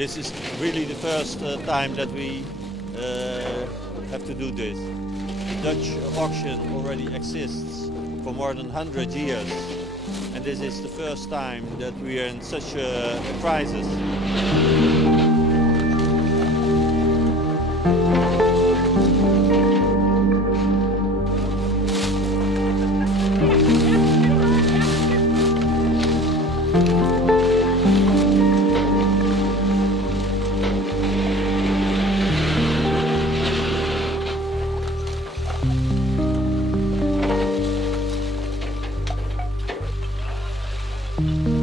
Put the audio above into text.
This is really the first time that we have to do this. Dutch auction already exists for more than 100 years, and this is the first time that we are in such a crisis. Thank you.